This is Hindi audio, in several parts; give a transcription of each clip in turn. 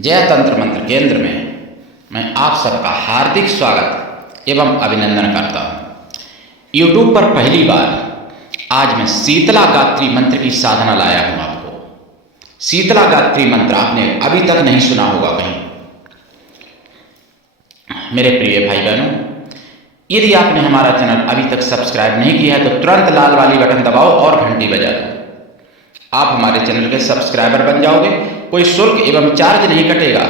जय तंत्र मंत्र केंद्र में मैं आप सबका हार्दिक स्वागत एवं अभिनंदन करता हूँ। यूट्यूब पर पहली बार आज मैं शीतला गायत्री मंत्र की साधना लाया हूँ आपको। शीतला गायत्री मंत्र आपने अभी तक नहीं सुना होगा कहीं। मेरे प्रिय भाई बहनों, यदि आपने हमारा चैनल अभी तक सब्सक्राइब नहीं किया है तो तुरंत लाल वाली बटन दबाओ और घंटी बजा दो। आप हमारे चैनल के सब्सक्राइबर बन जाओगे, कोई शुल्क एवं चार्ज नहीं कटेगा।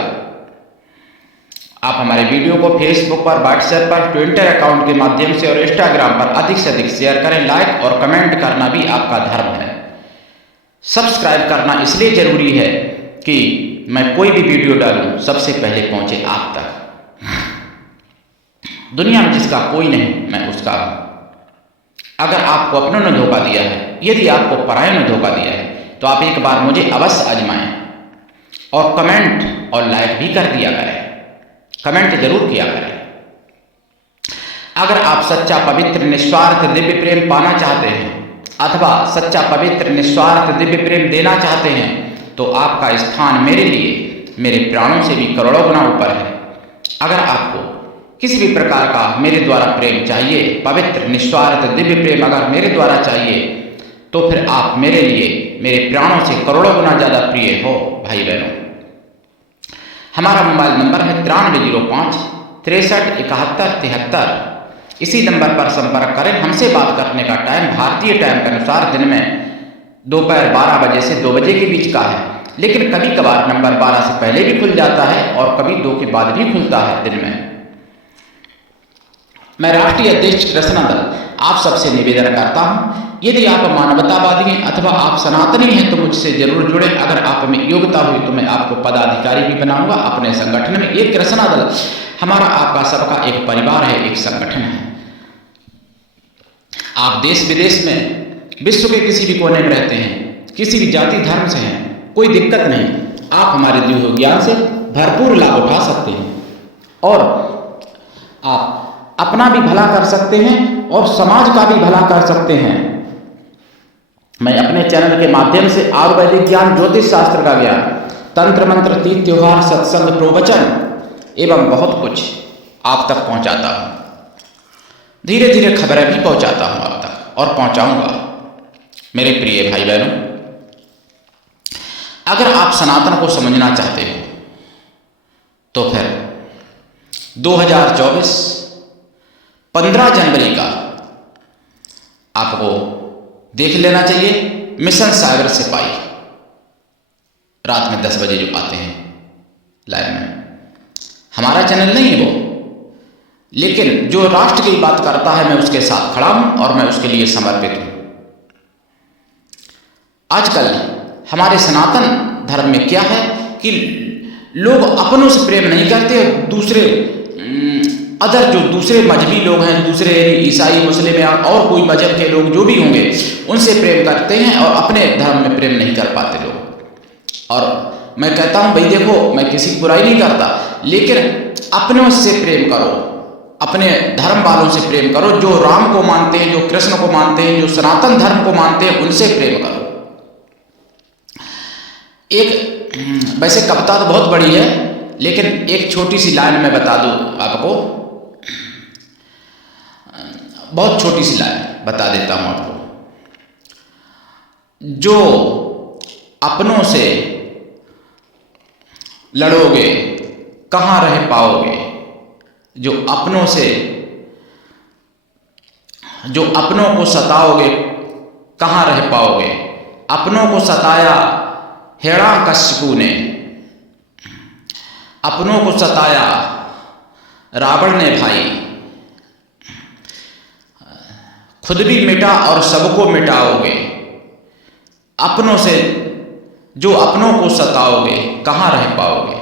आप हमारे वीडियो को फेसबुक पर, व्हाट्सएप पर, ट्विटर अकाउंट के माध्यम से और इंस्टाग्राम पर अधिक से अधिक शेयर करें। लाइक और कमेंट करना भी आपका धर्म है। सब्सक्राइब करना इसलिए जरूरी है कि मैं कोई भी वीडियो डालूं सबसे पहले पहुंचे आप तक। दुनिया में जिसका कोई नहीं मैं उसका हूं। अगर आपको अपनों ने धोखा दिया है, यदि आपको परायों ने धोखा दिया है, तो आप एक बार मुझे अवश्य आजमाएं और कमेंट और लाइक भी कर दिया करें। कमेंट जरूर किया करें। अगर आप सच्चा पवित्र निस्वार्थ दिव्य प्रेम पाना चाहते हैं अथवा सच्चा पवित्र निस्वार्थ दिव्य प्रेम देना चाहते हैं तो आपका स्थान मेरे लिए मेरे प्राणों से भी करोड़ों गुना ऊपर है। अगर आपको किसी भी प्रकार का मेरे द्वारा प्रेम चाहिए, पवित्र निस्वार्थ दिव्य प्रेम अगर मेरे द्वारा चाहिए, तो फिर आप मेरे लिए मेरे प्राणों से करोड़ों गुना ज़्यादा प्रिय हो। भाई बहनों, हमारा मोबाइल नंबर है 9305 63 71 73। इसी नंबर पर संपर्क करें। हमसे बात करने का टाइम भारतीय टाइम के अनुसार दिन में दोपहर 12 बजे से 2 बजे के बीच का है, लेकिन कभी कभार नंबर 12 से पहले भी खुल जाता है और कभी 2 के बाद भी खुलता है दिन में। मैं राष्ट्रीय अध्यक्ष कृष्णा दल आप सबसे निवेदन करता हूं, यदि आप मानवतावादी हैं अथवा आप सनातनी हैं तो मुझसे जरूर जुड़े। अगर आप में योग्यता हुई तो मैं आपको पदाधिकारी भी बनाऊंगा अपने संगठन में। ये कृष्णा दल हमारा आपका सबका एक परिवार है, एक संगठन है। आप देश विदेश में विश्व के किसी भी कोने में रहते हैं, किसी भी जाति धर्म से हैं, कोई दिक्कत नहीं। आप हमारे दिए हुए ज्ञान से भरपूर लाभ उठा सकते हैं और आप अपना भी भला कर सकते हैं और समाज का भी भला कर सकते हैं। मैं अपने चैनल के माध्यम से आयुर्वेदिक ज्ञान, ज्योतिष शास्त्र का ज्ञान, तंत्र मंत्र, तीज त्योहार, सत्संग, प्रवचन एवं बहुत कुछ आप तक पहुंचाता हूं। धीरे धीरे खबरें भी पहुंचाता हूं आप तक और पहुंचाऊंगा। मेरे प्रिय भाई बहनों, अगर आप सनातन को समझना चाहते हो तो फिर 2024 15 जनवरी का आपको देख लेना चाहिए। मिशन सागर सिपाही रात में 10 बजे जो आते हैं लाइव में, हमारा चैनल नहीं है वो, लेकिन जो राष्ट्र की बात करता है मैं उसके साथ खड़ा हूं और मैं उसके लिए समर्पित हूं। आजकल हमारे सनातन धर्म में क्या है कि लोग अपनों से प्रेम नहीं करते, दूसरे अदर जो दूसरे मजहबी लोग हैं, दूसरे ईसाई, मुस्लिम या और कोई मजहब के लोग जो भी होंगे उनसे प्रेम करते हैं और अपने धर्म में प्रेम नहीं कर पाते लोग। और मैं कहता हूं भाई देखो, मैं किसी की बुराई नहीं करता, लेकिन अपनों से प्रेम करो, अपने धर्म वालों से प्रेम करो। जो राम को मानते हैं, जो कृष्ण को मानते हैं, जो सनातन धर्म को मानते हैं, उनसे प्रेम करो। एक वैसे कविता तो बहुत बड़ी है, लेकिन एक छोटी सी लाइन में बता दूं आपको, बहुत छोटी सी लाइन बता देता हूं आपको। जो अपनों से लड़ोगे कहां रह पाओगे, जो अपनों को सताओगे कहां रह पाओगे। अपनों को सताया हिरण्यकशिपु ने, अपनों को सताया रावण ने भाई, खुद भी मिटा और सबको मिटाओगे। अपनों से जो अपनों को सताओगे कहां रह पाओगे।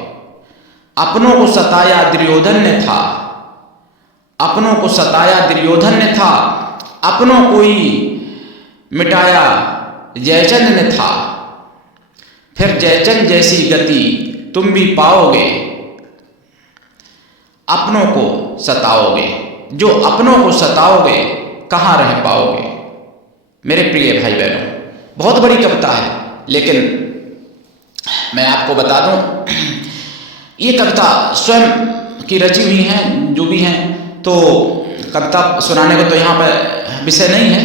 अपनों को सताया दुर्योधन ने था, अपनों को सताया दुर्योधन ने था, अपनों को ही मिटाया जयचंद ने था। फिर जयचंद जैसी गति तुम भी पाओगे। अपनों को सताओगे, जो अपनों को सताओगे कहां रह पाओगे। मेरे प्रिय भाई बहनों, बहुत बड़ी कविता है, लेकिन मैं आपको बता दूं ये कविता स्वयं की रची हुई हैं जो भी हैं, तो कविता सुनाने को तो यहाँ पर विषय नहीं है,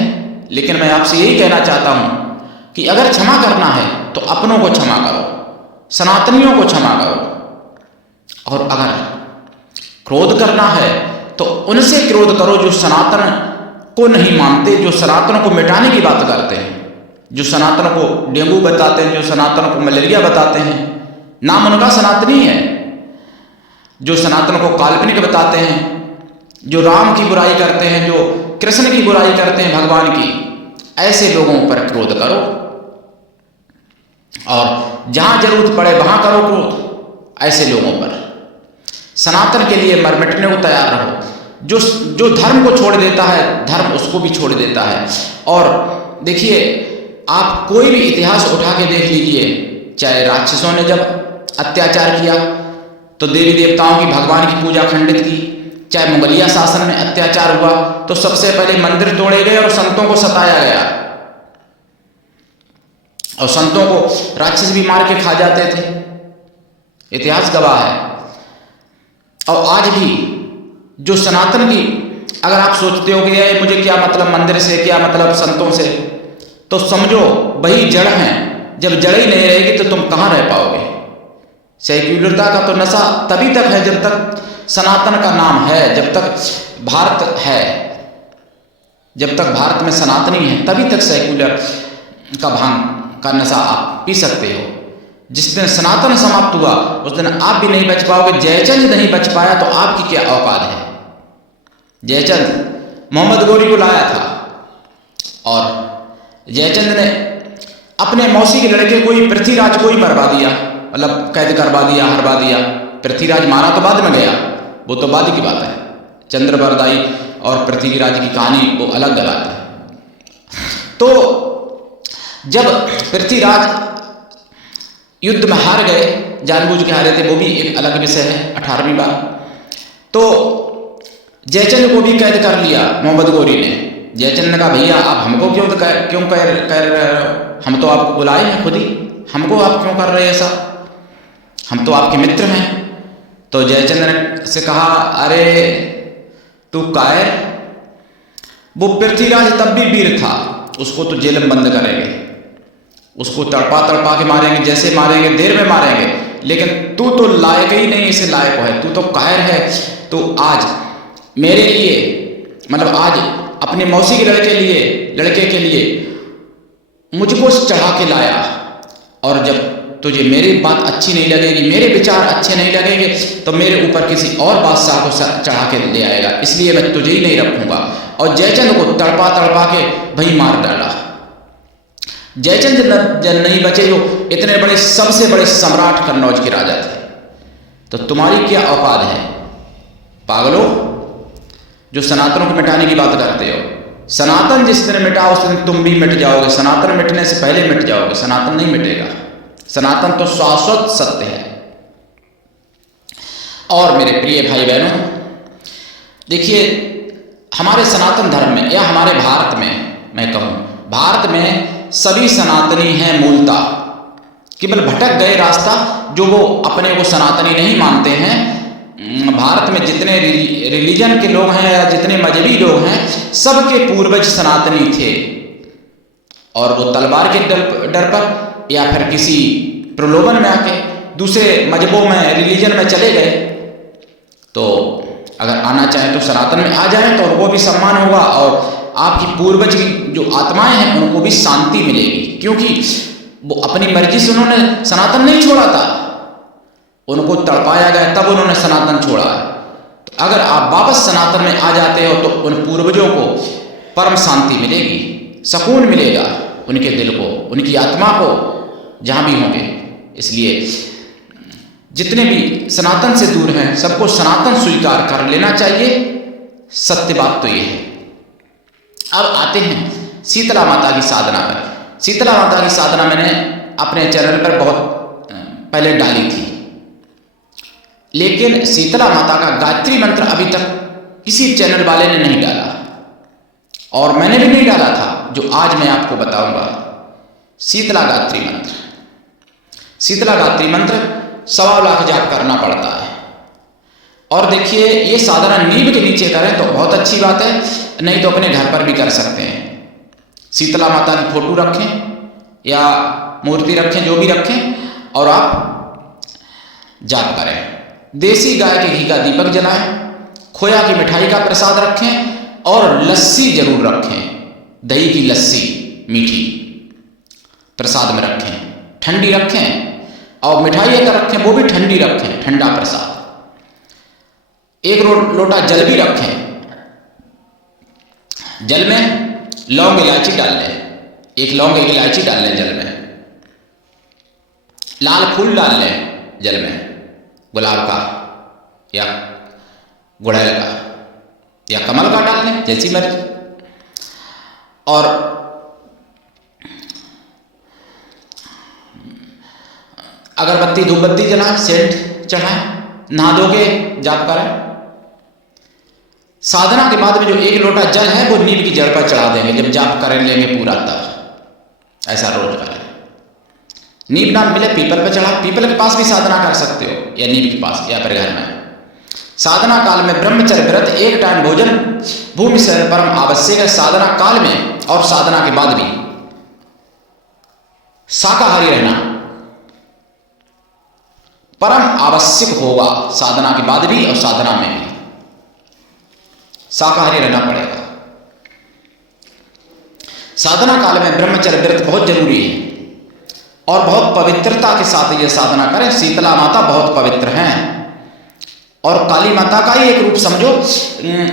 लेकिन मैं आपसे यही कहना चाहता हूँ कि अगर क्षमा करना है तो अपनों को क्षमा करो, सनातनियों को क्षमा करो, और अगर क्रोध करना है तो उनसे क्रोध करो जो सनातन को नहीं मानते, जो सनातन को मिटाने की बात करते हैं, जो सनातन को डेंगू बताते हैं, जो सनातन को मलेरिया बताते हैं, नाम उनका सनातनी है, जो सनातन को काल्पनिक बताते हैं, जो राम की बुराई करते हैं, जो कृष्ण की बुराई करते हैं, भगवान की, ऐसे लोगों पर क्रोध करो, और जहां जरूरत पड़े वहां करो क्रोध ऐसे लोगों पर। सनातन के लिए मर मिटने को तैयार रहो। जो धर्म को छोड़ देता है, धर्म उसको भी छोड़ देता है। और देखिए, आप कोई भी इतिहास उठा के देख लीजिए, चाहे राक्षसों ने जब अत्याचार किया तो देवी देवताओं की, भगवान की पूजा खंडित की, चाहे मुगलिया शासन में अत्याचार हुआ तो सबसे पहले मंदिर तोड़े गए और संतों को सताया गया, और संतों को राक्षस भी मार के खा जाते थे, इतिहास गवाह है। और आज भी जो सनातन की, अगर आप सोचते हो कि ये मुझे क्या मतलब मंदिर से, क्या मतलब संतों से, तो समझो वही जड़ हैं। जब जड़ ही नहीं रहेगी तो तुम कहाँ रह पाओगे। सेक्युलरता का तो नशा तभी तक है जब तक सनातन का नाम है, जब तक भारत है, जब तक भारत में सनातनी है तभी तक सेक्युलर का भांग का नशा आप पी सकते हो। जिस दिन सनातन समाप्त हुआ उस दिन आप भी नहीं बच पाओगे। जयचंद नहीं बच पाया तो आपकी क्या औकात है। जयचंद मोहम्मद गौरी को लाया था और जयचंद ने अपने मौसी के लड़के को ही, पृथ्वीराज को ही मरवा दिया, मतलब कैद करवा दिया, हरवा दिया। पृथ्वीराज मारा तो बाद में गया, वो तो बाद की बात है। चंद्रबरदाई और पृथ्वीराज की कहानी वो अलग बात है। तो जब पृथ्वीराज युद्ध में हार गए, जानबूझ के हारे थे, वो भी एक अलग विषय है, 18वीं बार। तो जयचंद को भी कैद कर लिया मोहम्मद गौरी ने। जयचंद ने कहा भैया आप हमको क्यों कर रहे हो, हम तो आपको बुलाए हैं खुद ही, हमको आप क्यों कर रहे हैं ऐसा, हम तो आपके मित्र हैं। तो जयचंद ने से कहा अरे तू कायर, वो पृथ्वीराज तब भी वीर था, उसको तो जेल में बंद करेंगे, उसको तड़पा तड़पा के मारेंगे, जैसे मारेंगे देर में मारेंगे, लेकिन तू तो लायक ही नहीं इसे लायक है, तू तो कायर है। तो आज मेरे लिए, मतलब आज अपने मौसी के लड़के के लिए मुझको चढ़ा के लाया, और जब तुझे मेरी बात अच्छी नहीं लगेगी, मेरे विचार अच्छे नहीं लगेंगे, तो मेरे ऊपर किसी और बादशाह को चढ़ा के ले आएगा, इसलिए मैं तुझे ही नहीं रखूंगा। और जयचंद को तड़पा तड़पा के वही मार डाला। जयचंद नहीं बचे जो इतने बड़े, सबसे बड़े सम्राट कन्नौज के राजा थे। तो तुम्हारी क्या औकात है पागलों, जो सनातनों को मिटाने की बात करते हो। सनातन जिस दिन मिटा उस दिन तुम भी मिट जाओगे, सनातन मिटने से पहले मिट जाओगे, सनातन नहीं मिटेगा। सनातन तो शाश्वत सत्य है। और मेरे प्रिय भाई बहनों, देखिए हमारे सनातन धर्म में या हमारे भारत में, मैं कहूँ भारत में सभी सनातनी हैं मूलतः, केवल भटक गए रास्ता जो वो अपने को सनातनी नहीं मानते हैं। भारत में जितने रिलीजन के लोग हैं या जितने मजहबी लोग हैं, सबके पूर्वज सनातनी थे, और वो तलवार के डर पर या फिर किसी प्रलोभन में आके दूसरे मजहबों में, रिलीजन में चले गए। तो अगर आना चाहें तो सनातन में आ जाएं तो उनको भी सम्मान होगा, और आपकी पूर्वज की जो आत्माएं हैं उनको भी शांति मिलेगी, क्योंकि वो अपनी मर्जी से उन्होंने सनातन नहीं छोड़ा था, उनको तड़पाया गया तब उन्होंने सनातन छोड़ा। तो अगर आप वापस सनातन में आ जाते हो तो उन पूर्वजों को परम शांति मिलेगी, सुकून मिलेगा उनके दिल को, उनकी आत्मा को, जहाँ भी होंगे। इसलिए जितने भी सनातन से दूर हैं सबको सनातन स्वीकार कर लेना चाहिए। सत्य बात तो ये है। अब आते हैं शीतला माता की साधना पर। शीतला माता की साधना मैंने अपने चैनल पर बहुत पहले डाली थी, लेकिन शीतला माता का गायत्री मंत्र अभी तक किसी चैनल वाले ने नहीं डाला, और मैंने भी नहीं डाला था, जो आज मैं आपको बताऊंगा। शीतला गायत्री मंत्र 1.25 लाख जाप करना पड़ता है। और देखिए ये साधना नींव के नीचे करें तो बहुत अच्छी बात है, नहीं तो अपने घर पर भी कर सकते हैं। शीतला माता की फोटो रखें या मूर्ति रखें, जो भी रखें, और आप जाप करें। देसी गाय के घी का दीपक जलाएं, खोया की मिठाई का प्रसाद रखें और लस्सी जरूर रखें। दही की लस्सी मीठी प्रसाद में रखें, ठंडी रखें, और मिठाई अगर रखें वो भी ठंडी रखें, ठंडा प्रसाद। 1 लोटा जल भी रखें, जल में लौंग इलायची डाल लें, 1 लौंग 1 इलायची डाल लें जल में। लाल फूल डाल लें जल में, गुलाब का या गुड़हल का या कमल का डाल लें, जैसी मर्जी। और अगरबत्ती धूपबत्ती जलाएं, सेंट चढ़ाएं, नहा धोके जाप करें। साधना के बाद में जो 1 लोटा जल है वो नीम की जड़ पर चढ़ा देंगे जब जाप कर लेंगे पूरा, तब ऐसा रोज करें। नीम ना मिले पीपल पर चढ़ा, पीपल के पास भी साधना कर सकते हो, या नीम के पास या फिर घर में। साधना काल में ब्रह्मचर्य व्रत, 1 टाइम भोजन भूमि से परम आवश्यक है। साधना काल में और साधना के बाद भी शाकाहारी रहना परम आवश्यक होगा। साधना के बाद भी और साधना में भी शाकाहारी रहना पड़ेगा। साधना काल में ब्रह्मचर्य व्रत बहुत जरूरी है और बहुत पवित्रता के साथ ये साधना करें। शीतला माता बहुत पवित्र हैं और काली माता का ही एक रूप समझो,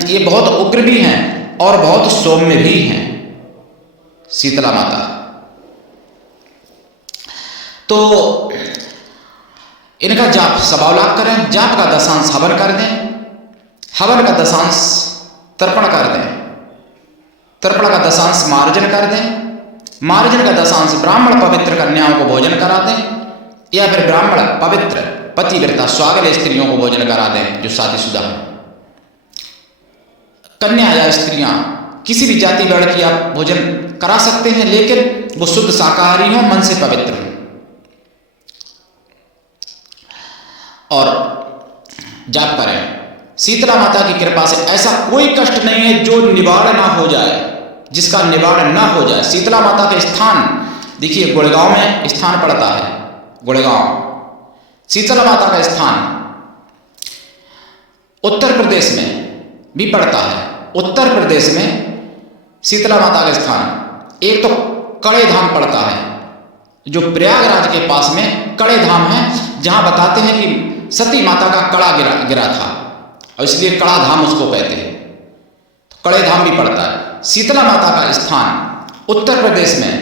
ये बहुत उग्र भी हैं और बहुत सौम्य भी हैं शीतला माता। तो इनका जाप 1.25 लाख करें, जाप का दशांश हवन कर दें, हवन का दशांश तर्पण कर दें, तर्पण का दशांश मार्जन कर दें, मार्जन का दशांश ब्राह्मण पवित्र कन्याओं को भोजन करा दें, या फिर ब्राह्मण पवित्र पतिव्रता स्वागल स्त्रियों को भोजन करा दें जो शादीशुदा हैं। कन्या या स्त्रियां किसी भी जाति वर्ण की आप भोजन करा सकते हैं, लेकिन वो शुद्ध शाकाहारी हो, मन से पवित्र हो। और जाप करें। शीतला माता की कृपा से ऐसा कोई कष्ट नहीं है जो निवारण ना हो जाए, जिसका निवारण ना हो जाए। शीतला माता के स्थान देखिए, गुड़गांव में स्थान पड़ता है, गुड़गांव शीतला माता का स्थान। उत्तर प्रदेश में भी पड़ता है, उत्तर प्रदेश में शीतला माता का स्थान एक तो कड़े धाम पड़ता है, जो प्रयागराज के पास में कड़े धाम है, जहां बताते हैं कि सती माता का कड़ा गिरा था और इसलिए कड़ा धाम उसको कहते हैं। तो कड़े धाम भी पड़ता है। शीतला माता का स्थान उत्तर प्रदेश में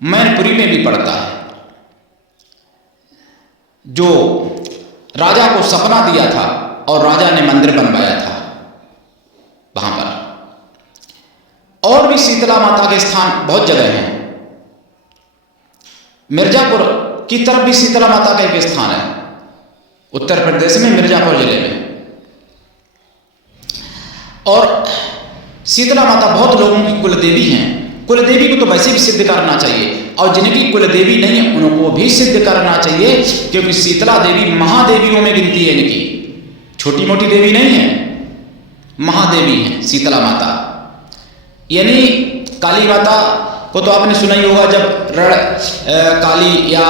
मैनपुरी में भी पड़ता है, जो राजा को सपना दिया था और राजा ने मंदिर बनवाया था वहां पर। और भी शीतला माता के स्थान बहुत जगह हैं। मिर्जापुर की तरफ भी शीतला माता का एक स्थान है, उत्तर प्रदेश में मिर्जापुर जिले में। और शीतला माता बहुत लोगों की कुलदेवी हैं। कुलदेवी को तो वैसे भी सिद्ध करना चाहिए, और जिनकी कुलदेवी नहीं है उनको भी सिद्ध करना चाहिए, क्योंकि शीतला देवी महादेवियों में गिनती है इनकी, छोटी मोटी देवी नहीं है, महादेवी है शीतला माता। यानी काली माता को तो आपने सुना ही होगा, जब रण काली या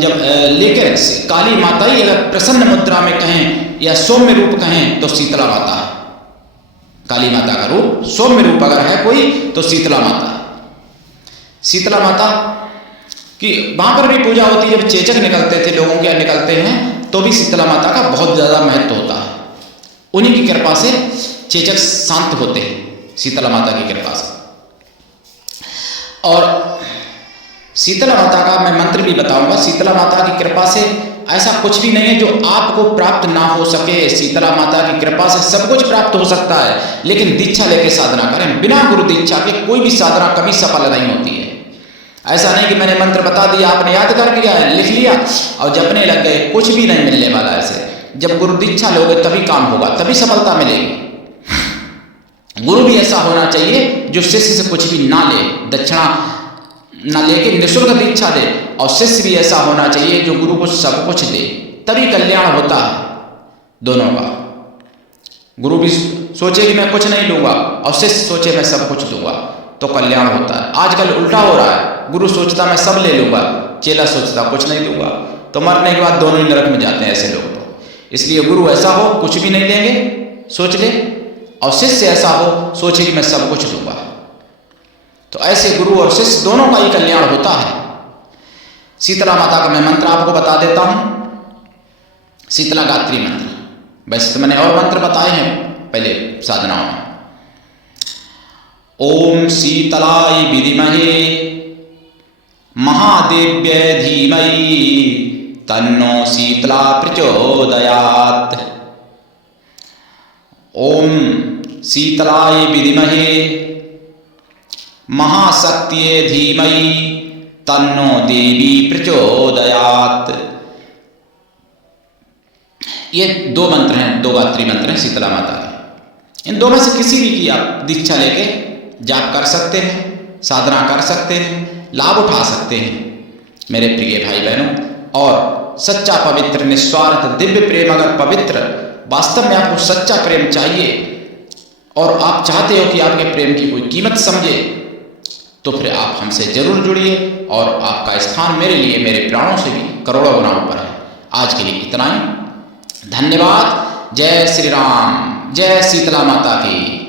जब लेकर काली माता ही अगर प्रसन्न मुद्रा में कहें या सौम्य रूप कहें तो शीतला माता है। काली माता का रूप सौम्य रूप अगर है कोई तो शीतला माता है। शीतला माता की वहां पर भी पूजा होती है। जब चेचक निकलते थे लोगों के निकलते हैं तो भी शीतला माता का बहुत ज्यादा महत्व होता है। उन्हीं की कृपा से चेचक शांत होते हैं, शीतला माता की कृपा से। और शीतला माता का मैं मंत्र भी बताऊंगा। शीतला माता की कृपा से ऐसा कुछ भी नहीं है जो आपको प्राप्त ना हो सके। शीतला माता की कृपा से सब कुछ प्राप्त हो सकता है, लेकिन दीक्षा लेके साधना करें। बिना गुरु दीक्षा के कोई भी साधना कभी सफल नहीं होती है। ऐसा नहीं कि मैंने मंत्र बता दिया, आपने याद कर लिया, लिख लिया और जपने लग गए, कुछ भी नहीं मिलने वाला ऐसे। जब गुरु दीक्षा लोगे तभी काम होगा, तभी सफलता मिलेगी। गुरु भी ऐसा होना चाहिए जो शिष्य से कुछ भी ना ले, दक्षिणा न लेकिन निःशुल्क दीक्षा दे, और शिष्य भी ऐसा होना चाहिए जो गुरु को सब कुछ दे, तभी कल्याण होता है दोनों का। गुरु भी सोचे कि मैं कुछ नहीं लूंगा और शिष्य सोचे मैं सब कुछ दूंगा, तो कल्याण होता है। आजकल उल्टा हो रहा है, गुरु सोचता मैं सब ले लूंगा, चेला सोचता कुछ नहीं दूंगा, तो मरने के बाद दोनों ही नरक में जाते हैं ऐसे लोग। तो इसलिए गुरु ऐसा हो कुछ भी नहीं देंगे सोच ले, और शिष्य ऐसा हो सोचे कि मैं सब कुछ दूंगा, तो ऐसे गुरु और शिष्य दोनों का ही कल्याण होता है। शीतला माता का मैं मंत्र आपको बता देता हूं, शीतला गायत्री मंत्र। वैसे तो मैंने और मंत्र बताए हैं पहले साधनाओं में। ओम शीतलाय विद्महे महादेव्यै धीमहि तन्नो शीतला प्रचोदयात्। ओम शीतलाय विद्महे महाशक्त्यै धीमहि तन्नो देवी प्रचोदयात्। ये दो मंत्र हैं, दो गायत्री मंत्र हैं शीतला माता के। इन दो में से किसी भी की आप दीक्षा लेके जाप कर सकते हैं, साधना कर सकते हैं, लाभ उठा सकते हैं मेरे प्रिय भाई बहनों। और सच्चा पवित्र निस्वार्थ दिव्य प्रेम, अगर पवित्र वास्तव में आपको सच्चा प्रेम चाहिए और आप चाहते हो कि आपके प्रेम की कोई कीमत समझे, तो फिर आप हमसे जरूर जुड़िए, और आपका स्थान मेरे लिए मेरे प्राणों से भी करोड़ों गुना ऊपर है। आज के लिए इतना ही, धन्यवाद। जय श्री राम, जय शीतला माता की।